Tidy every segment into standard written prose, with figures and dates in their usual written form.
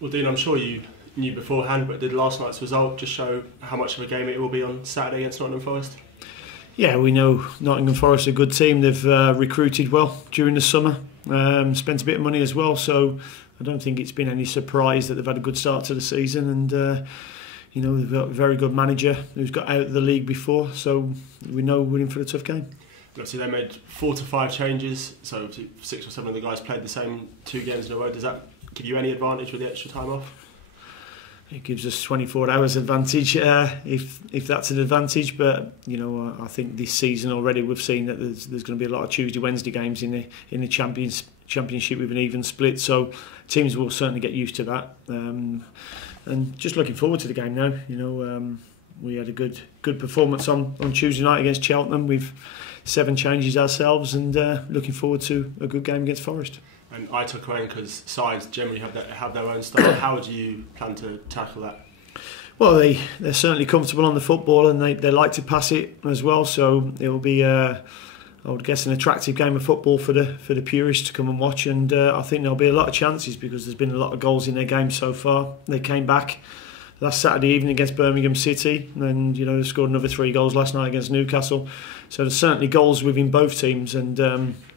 Well, Dean, I'm sure you knew beforehand, but did last night's result just show how much of a game it will be on Saturday against Nottingham Forest? Yeah, we know Nottingham Forest are a good team. They've recruited well during the summer, spent a bit of money as well, so I don't think it's been any surprise that they've had a good start to the season. And they've got a very good manager who's got out of the league before, so we know we're in for a tough game. Obviously, they made 4 to 5 changes, so 6 or 7 of the guys played the same 2 games in a row. Does that give you any advantage with the extra time off? It gives us 24 hours advantage, if that's an advantage. But I think this season already we've seen that there's going to be a lot of Tuesday, Wednesday games in the Championship with an even split. So teams will certainly get used to that. And just looking forward to the game now. We had a good performance on Tuesday night against Cheltenham. We've 7 changes ourselves, and looking forward to a good game against Forest. And I took away because sides generally have their own style. How do you plan to tackle that? Well, they're certainly comfortable on the football, and they like to pass it as well. So it will be, I would guess, an attractive game of football for the purists to come and watch. And I think there'll be a lot of chances because there's been a lot of goals in their game so far. They came back last Saturday evening against Birmingham City, and they scored another 3 goals last night against Newcastle. So there's certainly goals within both teams, and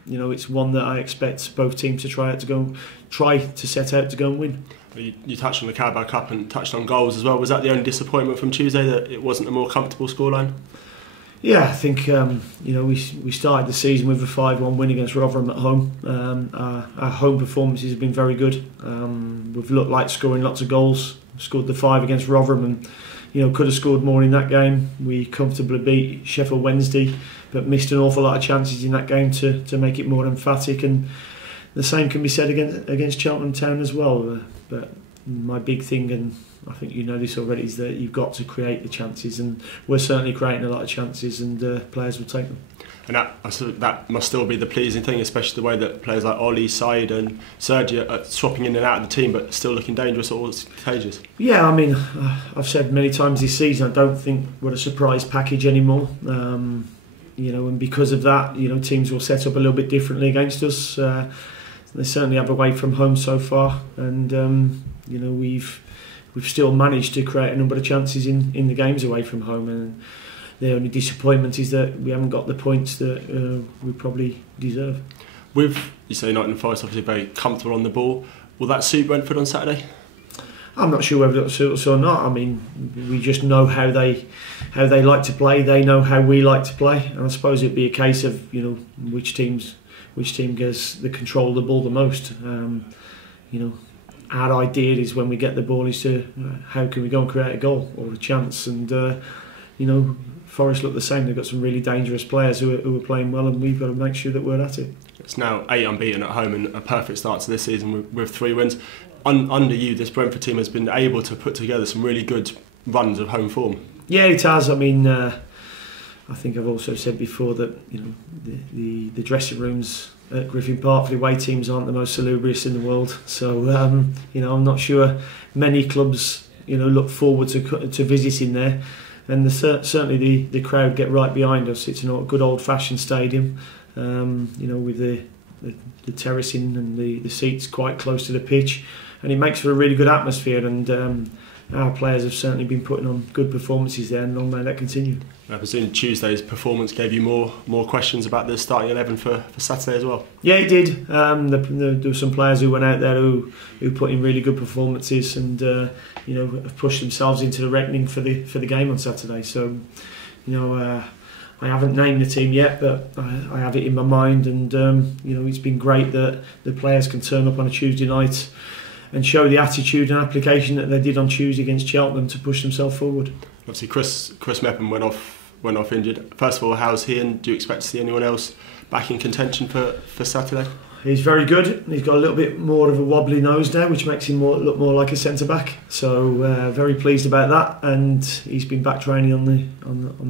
it's one that I expect both teams to try to set out to go and win. You touched on the Carabao Cup and touched on goals as well. Was that the only disappointment from Tuesday, that it wasn't a more comfortable scoreline? Yeah, I think we started the season with a 5-1 win against Rotherham at home. Our home performances have been very good. We've looked like scoring lots of goals. Scored the 5 against Rotherham, and could have scored more in that game. We comfortably beat Sheffield Wednesday, but missed an awful lot of chances in that game to make it more emphatic. And the same can be said against Cheltenham Town as well. But my big thing, and I think you know this already, is that you've got to create the chances, and we're certainly creating a lot of chances, and players will take them. And that must still be the pleasing thing, especially the way that players like Ollie, Said and Sergio are swapping in and out of the tean, but still looking dangerous at all stages. Yeah, I mean, I've said many times this season, I don't think we're a surprise package anymore. And because of that, teams will set up a little bit differently against us. They certainly have away from home so far, and we've still managed to create a number of chances in the games away from home. And the only disappointment is that we haven't got the points that we probably deserve. With, you say, Nottingham Forest obviously very comfortable on the ball, will that suit Brentford on Saturday? I'm not sure whether it'll suit us or not. I mean, we just know how they like to play. They know how we like to play, and I suppose it'd be a case of which team gets the control of the ball the most. Our idea is when we get the ball is to how can we go and create a goal or a chance, and Forest look the same. They've got some really dangerous players who are playing well, and we've got to make sure that we're at it. It's now 8 unbeaten at home and a perfect start to this season with 3 wins. Under you, this Brentford team has been able to put together some really good runs of home form. Yeah, it has. I mean, I think I've also said before that the dressing rooms at Griffin Park for the away teams aren't the most salubrious in the world. So I'm not sure many clubs look forward to visiting there. And certainly the crowd get right behind us. It's a good old-fashioned stadium, with the terracing and the seats quite close to the pitch, and it makes for a really good atmosphere. And our players have certainly been putting on good performances there, and long may that continue. I presume Tuesday's performance gave you more questions about the starting 11 for Saturday as well. Yeah, it did. There were some players who went out there who put in really good performances, and have pushed themselves into the reckoning for the game on Saturday. So, I haven't named the team yet, but I have it in my mind, and it's been great that the players can turn up on a Tuesday night and show the attitude and application that they did on Tuesday against Cheltenham to push themselves forward. Obviously, Chris Mepham went off injured. First of all, how's he, and do you expect to see anyone else back in contention for Saturday? He's very good. He's got a little bit more of a wobbly nose now, which makes him look more like a centre back. So very pleased about that, and he's been back training on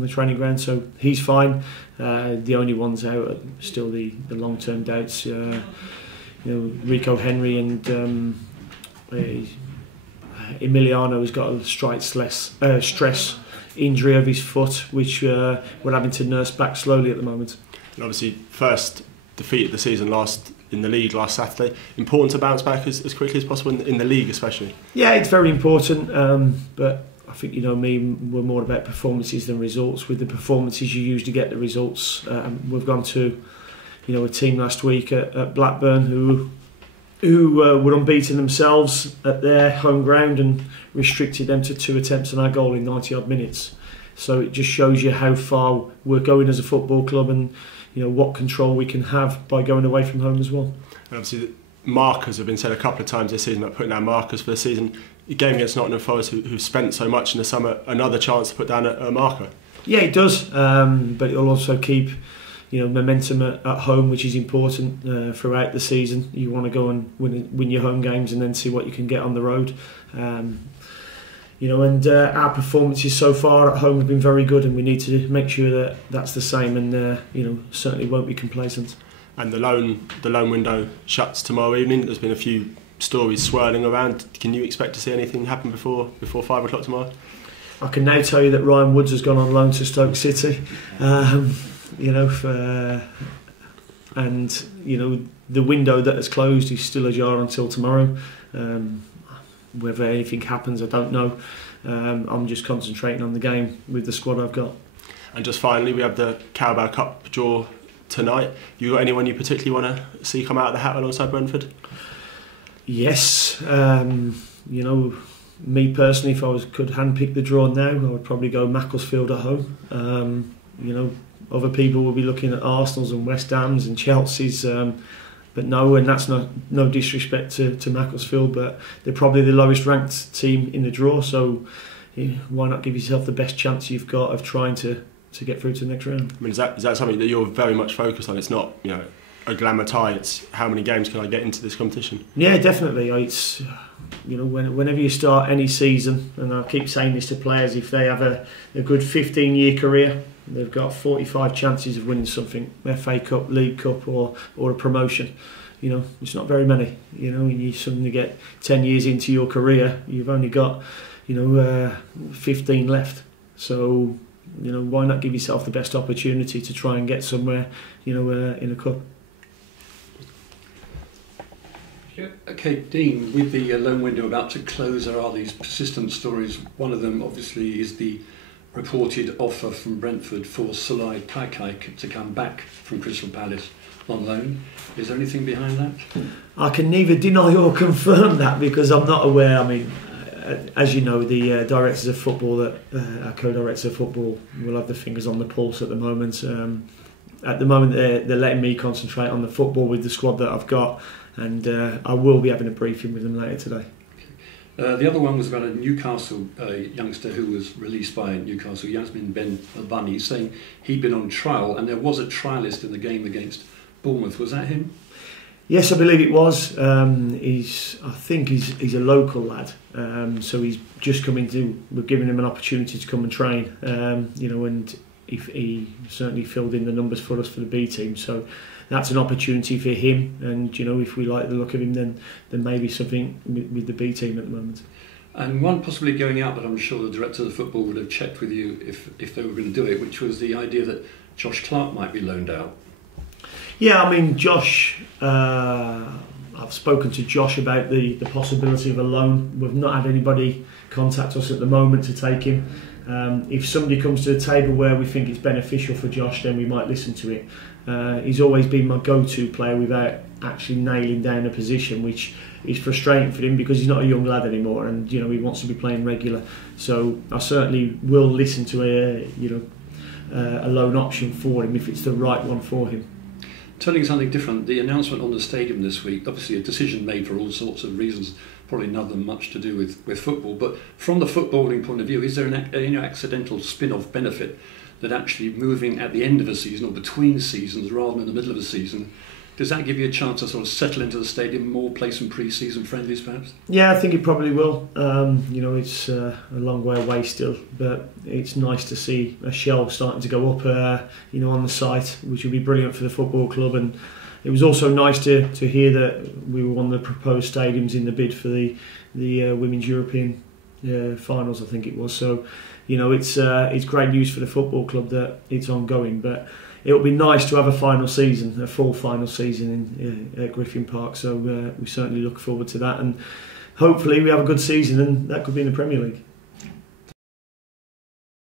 the training ground, so he's fine. The only ones out are still the long term doubts. Rico Henry and Emiliano has got a slight stress injury of his foot, which we're having to nurse back slowly at the moment. And obviously, first defeated the season in the league last Saturday. Important to bounce back as quickly as possible in the league, especially. Yeah, it's very important. But I think, you know me, we're more about performances than results. With the performances, you usually get the results. We've gone to, you know, a team last week at Blackburn who were unbeaten themselves at their home ground and restricted them to 2 attempts on our goal in 90 odd minutes. So it just shows you how far we're going as a football club, and you know what control we can have by going away from home as well. And obviously, markers have been said a couple of times this season about putting down markers for the season. A game against Nottingham Forest, who've spent so much in the summer, another chance to put down a marker. Yeah, it does, but it'll also keep, you know, momentum at home, which is important throughout the season. You want to go and win your home games and then see what you can get on the road. You know, and our performances so far at home have been very good, and we need to make sure that that's the same, and you know, certainly won't be complacent. And the loan window shuts tomorrow evening. There's been a few stories swirling around. Can you expect to see anything happen before 5 o'clock tomorrow? I can now tell you that Ryan Woods has gone on loan to Stoke City. You know, and you know, the window that has closed is still ajar until tomorrow. Whether anything happens, I don't know. I'm just concentrating on the game with the squad I've got. And just finally, we have the Carabao Cup draw tonight. You got anyone you particularly want to see come out of the hat alongside Brentford? Yes. You know, me personally, if I could handpick the draw now, I would probably go Macclesfield at home. You know, other people will be looking at Arsenal's and West Ham's and Chelsea's. But no, and that's no disrespect to Macclesfield, but they're probably the lowest ranked team in the draw, so why not give yourself the best chance you've got of trying to get through to the next round? I mean, is that something that you're very much focused on? It's not, you know, a glamour tie, it's how many games can I get into this competition? Yeah, definitely. It's, you know, whenever you start any season, and I keep saying this to players, if they have a good 15-year career, they've got 45 chances of winning something, FA Cup, League Cup or a promotion. You know, it's not very many. You know, you suddenly get 10 years into your career, you've only got, you know, 15 left. So, you know, why not give yourself the best opportunity to try and get somewhere, you know, in a cup. Yeah. Okay, Dean, with the loan window about to close, there are these persistent stories. One of them, obviously, is the reported offer from Brentford for Salai Kaikai to come back from Crystal Palace on loan. Is there anything behind that? I can neither deny or confirm that because I'm not aware. I mean, as you know, the directors of football, our co-directors of football, will have their fingers on the pulse at the moment. At the moment, they're letting me concentrate on the football with the squad that I've got, and I will be having a briefing with them later today. The other one was about a Newcastle youngster who was released by Newcastle, Yasmin Ben Albani, saying he'd been on trial and there was a trialist in the game against Bournemouth. Was that him? Yes, I believe it was. I think he's a local lad, so he's just coming to. We're giving him an opportunity to come and train. You know, and he certainly filled in the numbers for us for the B team. So that's an opportunity for him, and you know, if we like the look of him, then maybe something with the B team at the moment. And one possibly going out that I'm sure the director of the football would have checked with you if they were going to do it, which was the idea that Josh Clark might be loaned out. Yeah, I mean, Josh, I've spoken to Josh about the possibility of a loan. We've not had anybody contact us at the moment to take him. If somebody comes to the table where we think it's beneficial for Josh, then we might listen to it. He's always been my go-to player without actually nailing down a position, which is frustrating for him because he's not a young lad anymore, and you know, he wants to be playing regular. So I certainly will listen to a loan option for him if it's the right one for him. Turning something different, the announcement on the stadium this week, obviously a decision made for all sorts of reasons, probably nothing much to do with football, but from the footballing point of view, is there an accidental spin-off benefit that actually moving at the end of a season or between seasons rather than in the middle of a season, does that give you a chance to sort of settle into the stadium more, play some pre-season friendlies perhaps? Yeah, I think it probably will. You know, it's a long way away still, but it's nice to see a shelf starting to go up, you know, on the site, which will be brilliant for the football club. And it was also nice to hear that we were one of the proposed stadiums in the bid for the Women's European finals, I think it was. So, you know, it's great news for the football club that it's ongoing, but it'll be nice to have a final season, a full final season at Griffin Park. So we certainly look forward to that, and hopefully we have a good season, and that could be in the Premier League.